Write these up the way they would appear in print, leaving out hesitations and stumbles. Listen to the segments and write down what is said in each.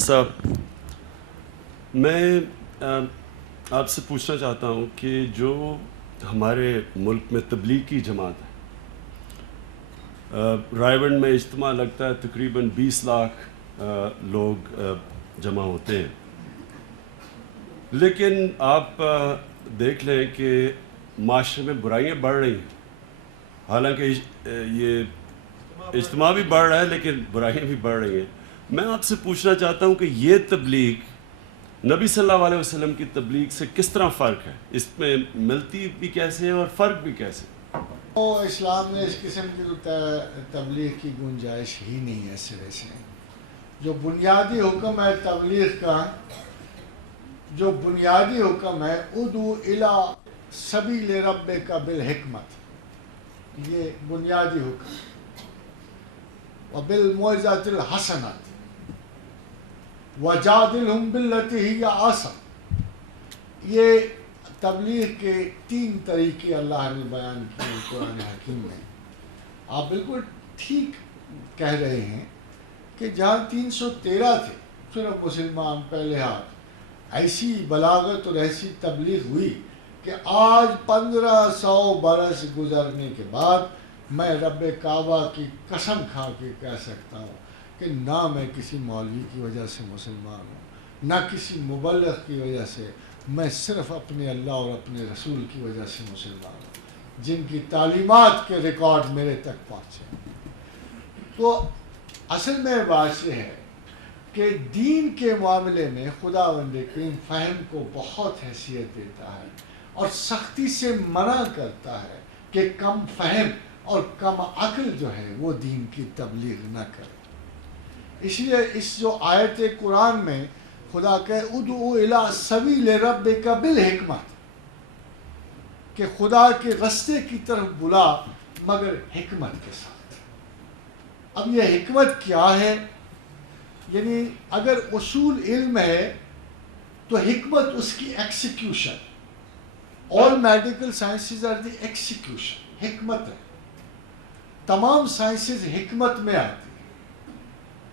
صاحب میں آپ سے پوچھنا چاہتا ہوں کہ جو ہمارے ملک میں تبلیغ کی جماعت ہے، رائے گنج میں اجتماع لگتا ہے، تقریباً 20 لاکھ لوگ جمع ہوتے ہیں، لیکن آپ دیکھ لیں کہ معاشرے میں برائیاں بڑھ رہی ہیں. حالانکہ یہ اجتماع بھی بڑھ رہا ہے لیکن برائیاں بھی بڑھ رہی ہیں. میں آپ سے پوچھنا چاہتا ہوں کہ یہ تبلیغ نبی صلی اللہ علیہ وسلم کی تبلیغ سے کس طرح فرق ہے، اس میں ملتی بھی کیسے ہے اور فرق بھی کیسے؟ اسلام میں اس قسم کی تبلیغ کی گنجائش ہی نہیں ہے سرے سے. جو بنیادی حکم ہے تبلیغ کا، جو بنیادی حکم ہے ادعو الی سبیل ربک بالحکمت، یہ بنیادی حکم ہے. وبالموعظۃ الحسنۃ وجادلہم باللتی ہی احسن. یہ تبلیغ کے 3 طریقے اللہ نے بیان کیے قرآن حکیم میں. آپ بالکل ٹھیک کہہ رہے ہیں کہ جہاں 313 تھے صرف مسلمان پہلے ہاتھ، ایسی بلاغت اور ایسی تبلیغ ہوئی کہ آج 1500 برس گزرنے کے بعد میں رب کعبہ کی قسم کھا کے کہہ سکتا ہوں کہ نہ میں کسی مولوی کی وجہ سے مسلمان ہوں، نہ کسی مبلغ کی وجہ سے، میں صرف اپنے اللہ اور اپنے رسول کی وجہ سے مسلمان ہوں، جن کی تعلیمات کے ریکارڈ میرے تک پہنچے. تو اصل میں بات یہ ہے کہ دین کے معاملے میں خداوند کریم فہم کو بہت حیثیت دیتا ہے اور سختی سے منع کرتا ہے کہ کم فہم اور کم عقل جو ہے وہ دین کی تبلیغ نہ کرے. اس لیے اس جو آیت قرآن میں خدا کہ ادعو الی سبیل ربک بالحکمت، کہ خدا کے رستے کی طرف بلا مگر حکمت کے ساتھ. اب یہ حکمت کیا ہے؟ یعنی اگر اصول علم ہے تو حکمت اس کی execution. All medical sciences are the execution, حکمت ہے. تمام سائنسز حکمت میں آتی ہیں.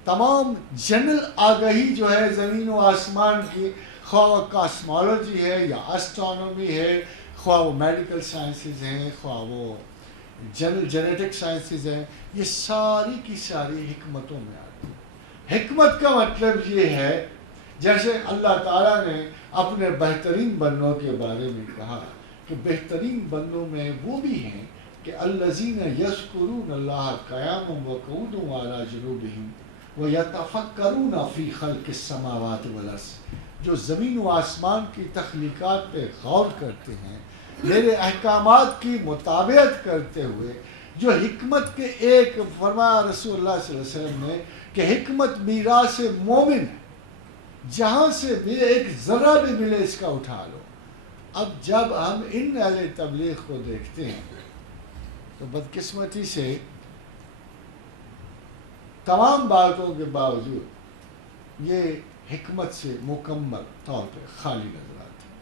تمام جنرل آگہی جو ہے زمین و آسمان کی، خواہ کاسمالوجی ہے یا اسٹرانومی ہے، خواہ وہ میڈیکل سائنسز ہیں، خواہ وہ جنرل جینیٹک سائنسز ہیں، یہ ساری کی ساری حکمتوں میں آتی ہے. حکمت کا مطلب یہ ہے جیسے اللہ تعالیٰ نے اپنے بہترین بندوں کے بارے میں کہا کہ بہترین بندوں میں وہ بھی ہیں کہ الذین یذکرون اللہ قیاما وقعودا وعلی جنوبہم ویتفکرون فی خلق السماوات والارض، جو زمین و آسمان کی تخلیقات پہ غور کرتے ہیں، میرے احکامات کی مطابقت کرتے ہوئے، جو حکمت کے ایک فرمایا رسول اللہ صلی اللہ علیہ وسلم نے کہ حکمت میراث مومن ہے، جہاں سے بھی ایک ذرہ بھی ملے اس کا اٹھا لو. اب جب ہم ان اہل تبلیغ کو دیکھتے ہیں تو بدقسمتی سے تمام باتوں کے باوجود یہ حکمت سے مکمل طور پہ خالی نظر آتے ہیں.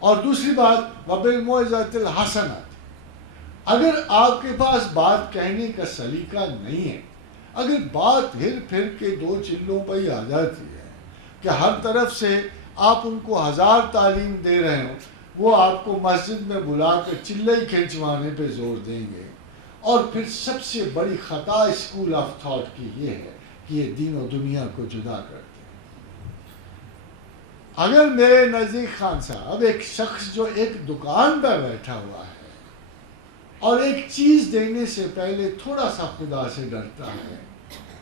اور دوسری بات وبالموعظۃ الحسنۃ، اگر آپ کے پاس بات کہنے کا سلیقہ نہیں ہے، اگر بات ہر پھر کے 2 چلوں پہ ہی آ جاتی ہے کہ ہر طرف سے آپ ان کو 1000 تعلیم دے رہے ہوں، وہ آپ کو مسجد میں بلا کر چلے کھنچوانے پہ زور دیں گے. اور پھر سب سے بڑی خطا اسکول آف تھاٹ کی یہ ہے کہ یہ دین و دنیا کو جدا کرتے ہیں. اگر میرے نزدیک خان صاحب ایک شخص جو ایک دکان پہ بیٹھا ہوا ہے اور ایک چیز دینے سے پہلے تھوڑا سا خدا سے ڈرتا ہے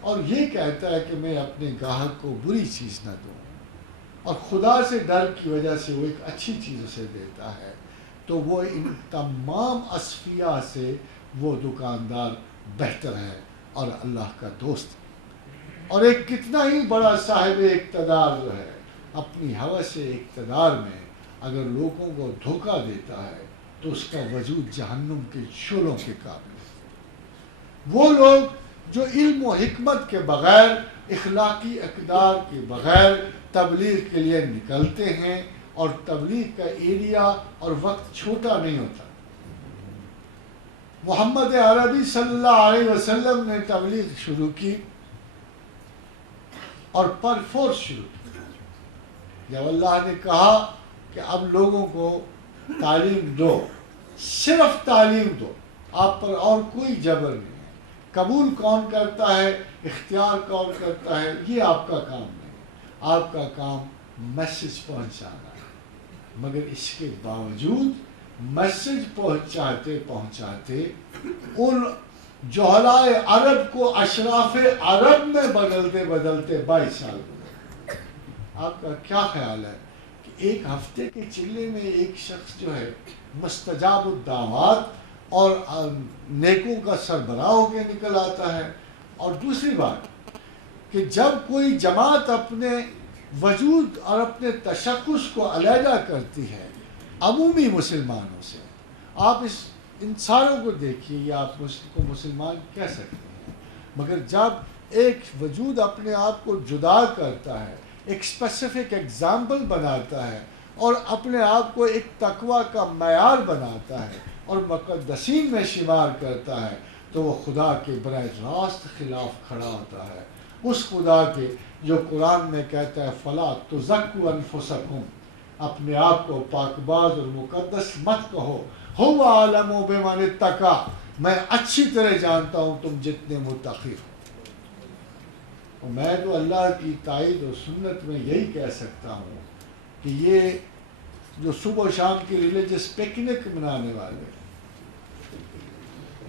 اور یہ کہتا ہے کہ میں اپنے گاہک کو بری چیز نہ دوں، اور خدا سے ڈر کی وجہ سے وہ ایک اچھی چیز اسے دیتا ہے، تو وہ ان تمام اصفیاء سے وہ دکاندار بہتر ہے اور اللہ کا دوست. اور ایک کتنا ہی بڑا صاحب اقتدار جو ہے اپنی ہوس اقتدار میں اگر لوگوں کو دھوکہ دیتا ہے تو اس کا وجود جہنم کے شعلوں کے قابل ہے. وہ لوگ جو علم و حکمت کے بغیر، اخلاقی اقدار کے بغیر تبلیغ کے لیے نکلتے ہیں، اور تبلیغ کا ایریا اور وقت چھوٹا نہیں ہوتا. محمد عربی صلی اللہ علیہ وسلم نے تبلیغ شروع کی اور پر فورس شروع کیا. جب اللہ نے کہا کہ اب لوگوں کو تعلیم دو، صرف تعلیم دو، آپ پر اور کوئی جبر نہیں ہے. قبول کون کرتا ہے، اختیار کون کرتا ہے، یہ آپ کا کام نہیں ہے. آپ کا کام میسج پہنچانا ہے. مگر اس کے باوجود میسج پہنچاتے ان جوہلائے عرب کو اشراف عرب میں بدلتے 22 سال گزرے. آپ کا کیا خیال ہے کہ ایک ہفتے کے چلے میں ایک شخص جو ہے مستجاب الدعوات اور نیکوں کا سربراہ ہو کے نکل آتا ہے؟ اور دوسری بات کہ جب کوئی جماعت اپنے وجود اور اپنے تشخص کو علیحدہ کرتی ہے عمومی مسلمانوں سے، آپ ان ساروں کو دیکھیے، یہ آپ کو مسلمان کہہ سکتے ہیں. مگر جب ایک وجود اپنے آپ کو جدا کرتا ہے، ایک اسپیسیفک ایگزامپل بناتا ہے اور اپنے آپ کو ایک تقوی کا معیار بناتا ہے اور مقدسین میں شمار کرتا ہے، تو وہ خدا کے براہ راست خلاف کھڑا ہوتا ہے. اس خدا کے جو قرآن میں کہتا ہے فَلَا تُزَكُّوا أَنفُسَكُمْ، اپنے آپ کو پاکباز اور مقدس مت کہو. هُوَ أَعْلَمُ بِمَنِ اتَّقَىٰ، میں اچھی طرح جانتا ہوں تم جتنے متقی ہو. اور میں تو اللہ کی تائید و سنت میں یہی کہہ سکتا ہوں کہ یہ جو صبح و شام کی ریلیجس پکنک منانے والے،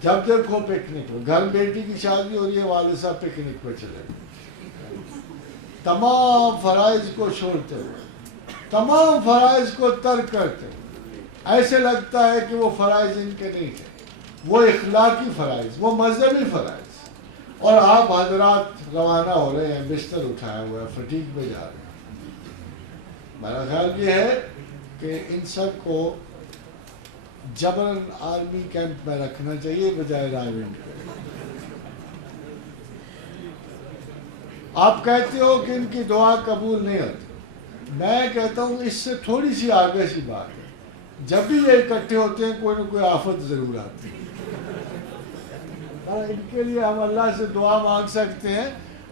جب دیکھو پکنک ہو، گھر بیٹی کی شادی ہو رہی ہے، والد صاحب پکنک پہ چلے گئے، تمام فرائض کو چھوڑتے ہوئے، تمام فرائض کو ترک کرتے ہوئے. ایسے لگتا ہے کہ وہ فرائض ان کے نہیں تھے، وہ اخلاقی فرائض، وہ مذہبی فرائض. اور آپ حضرات روانہ ہو رہے ہیں، بستر اٹھایا ہوا ہے، فٹیگ پہ جا رہے ہیں. میرا خیال یہ ہے کہ ان سب کو جبرن آرمی کیمپ میں رکھنا چاہیے بجائے رائیونٹ کے. آپ کہتے ہو کہ ان کی دعا قبول نہیں ہوتی، میں کہتا ہوں اس سے تھوڑی سی آگے سی بات ہے. جب بھی یہ اکٹھے ہوتے ہیں کوئی نہ کوئی آفت ضرور آتی ہے. ان کے لیے ہم اللہ سے دعا مانگ سکتے ہیں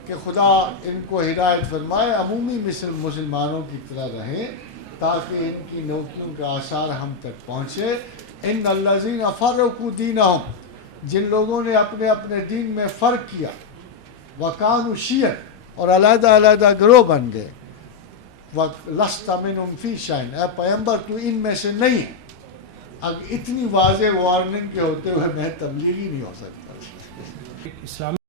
کہ خدا ان کو ہدایت فرمائے، عمومی مسلمانوں کی طرح رہیں تاکہ ان کی نیکیوں کے آثار ہم تک پہنچے. ان الذین فرقوا دینہم، جن لوگوں نے اپنے اپنے دین میں فرق کیا، وکانوا شیعا، اور علیحدہ علیحدہ گروہ بن گئے. لست منہم فی شیء، اے پیغمبر تو ان میں سے نہیں ہے. اب اتنی واضح وارننگ کے ہوتے ہوئے میں تبلیغی نہیں ہو سکتا. اسلامی